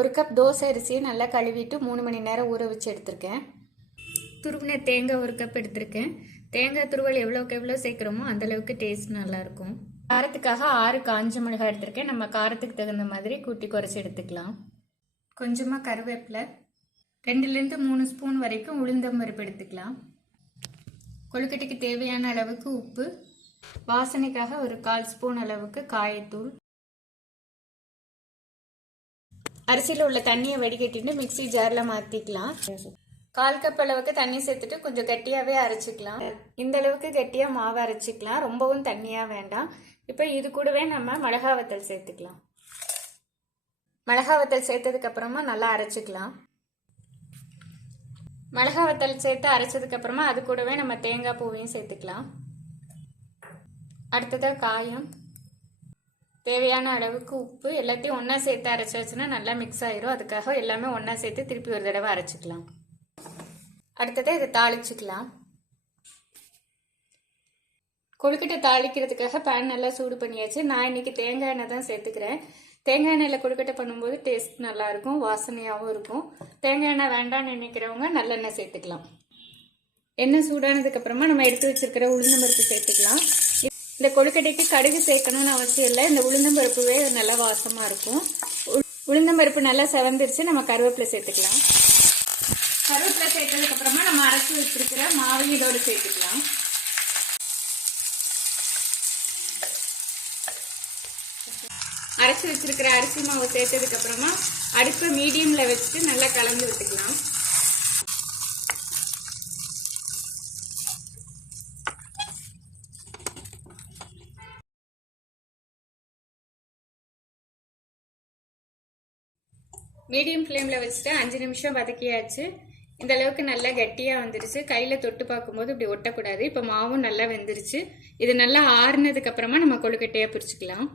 1 cup dosa அரிசியை நல்லா கழுவிட்டு 3 மணி நேரம் ஊற வச்சு எடுத்திருக்கேன். துருவின தேங்காய் 1 கப் எடுத்திருக்கேன். தேங்காய் துருவல் எவ்வளோக்கு எவ்வளோ சேர்க்குறோமோ அந்தளவுக்கு டேஸ்ட் நல்லாயிருக்கும். காரத்துக்காக 6 காஞ்ச மிளகாய் எடுத்திருக்கேன். நம்ம காரத்துக்கு தகுந்த மாதிரி கூட்டி குறைச்சி எடுத்துக்கலாம். கொஞ்சமாக கருவேப்பிலை, 2லேருந்து 3 ஸ்பூன் வரைக்கும் உளுந்தம் பருப்பு எடுத்துக்கலாம். கொழுக்கட்டைக்கு தேவையான அளவுக்கு உப்பு, வாசனைக்காக ஒரு 1/4 ஸ்பூன் அளவுக்கு காயத்தூள். அரிசியில் உள்ள தண்ணியை வடிகட்டிட்டு மிக்சி ஜாரில் மாற்றிக்கலாம். 1/4 கப் அளவுக்கு தண்ணி சேர்த்துட்டு கொஞ்சம் கட்டியாகவே அரைச்சிக்கலாம். இந்த அளவுக்கு கட்டியாக மாவு அரைச்சிக்கலாம், ரொம்பவும் தண்ணியாக வேண்டாம். இப்போ இது கூடவே நம்ம மிளகா வத்தல் சேர்த்துக்கலாம். மிளகா வத்தல் சேர்த்ததுக்கு அப்புறமா நல்லா அரைச்சிக்கலாம். மிளகா வத்தல் சேர்த்து அரைச்சதுக்கு அப்புறமா அது கூடவே நம்ம தேங்காய் பூவையும் சேர்த்துக்கலாம். அடுத்ததாக காயம், தேவையான அளவுக்கு உப்பு, எல்லாத்தையும் ஒன்றா சேர்த்து அரைச்சாச்சுன்னா நல்லா மிக்ஸ் ஆயிரும். அதுக்காக எல்லாமே ஒன்றா சேர்த்து திருப்பி ஒரு தடவை அரைச்சிக்கலாம். அடுத்ததாக இதை தாளிச்சுக்கலாம். கொழுக்கட்டை தாளிக்கிறதுக்காக பேன் நல்லா சூடு பண்ணியாச்சு. நான் இன்னைக்கு தேங்காய் எண்ணெய் தான் சேர்த்துக்கிறேன். தேங்காய் எண்ணெயில் கொழுக்கட்டை பண்ணும்போது டேஸ்ட் நல்லாயிருக்கும், வாசனையாகவும் இருக்கும். தேங்காய் எண்ணெய் வேண்டாம்னு நினைக்கிறவங்க நல்லெண்ணெய் சேர்த்துக்கலாம். எண்ணெய் சூடானதுக்கப்புறமா நம்ம எடுத்து வச்சிருக்கிற உளுந்தம்பருப்பு சேர்த்துக்கலாம். இந்த கொழுக்கட்டைக்கு கடுகு சேர்க்கணும்னு அவசியம் இல்லை. இந்த உளுந்தம்பருப்புவே நல்லா வாசமாக இருக்கும். உளுந்தம்பருப்பு நல்லா செவந்துருச்சு. நம்ம கருவேப்பிலை சேர்த்துக்கலாம். கருவேப்பிலை சேர்த்ததுக்கப்புறமா நம்ம அரைச்சி வச்சிருக்கிற மாவையும் இதோடு சேர்த்துக்கலாம். அரைச்சி வச்சிருக்கிற அரிசி மாவு சேர்த்ததுக்கு அப்புறமா அடுப்பை மீடியம்ல வச்சுட்டு நல்லா கலந்து விட்டுக்கலாம். மீடியம் ஃப்ளேம்ல வச்சுட்டு 5 நிமிஷம் வதக்கியாச்சு. இந்த அளவுக்கு நல்லா கட்டியா வந்துருச்சு. கையில தொட்டு பார்க்கும்போது இப்படி ஒட்டக்கூடாது. இப்போ மாவும் நல்லா வெந்துருச்சு. இது நல்லா ஆறுனதுக்கு அப்புறமா நம்ம கொழுக்கட்டையா பிரிச்சுக்கலாம்.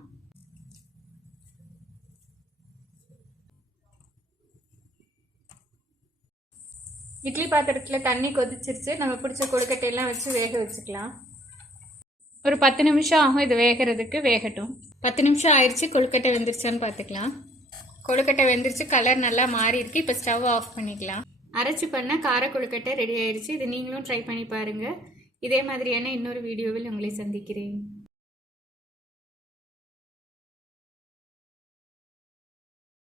இட்லி பாத்திரத்தில் தண்ணி கொதிச்சிருச்சு. நம்ம பிடிச்ச கொழுக்கட்டையெல்லாம் வச்சு வேக வச்சுக்கலாம். ஒரு 10 நிமிஷம் ஆகும் இது வேகிறதுக்கு. வேகட்டும். 10 நிமிஷம் ஆயிடுச்சு. கொழுக்கட்டை வெந்துருச்சான்னு பார்த்துக்கலாம். கொழுக்கட்டை வெந்துருச்சு, கலர் நல்லா மாறி இருக்கு. இப்போ ஸ்டவ் ஆஃப் பண்ணிக்கலாம். அரைச்சி பண்ண கார கொழுக்கட்டை ரெடி ஆயிடுச்சு. இது நீங்களும் ட்ரை பண்ணி பாருங்க. இதே மாதிரியான இன்னொரு வீடியோவில் உங்களை சந்திக்கிறேன்.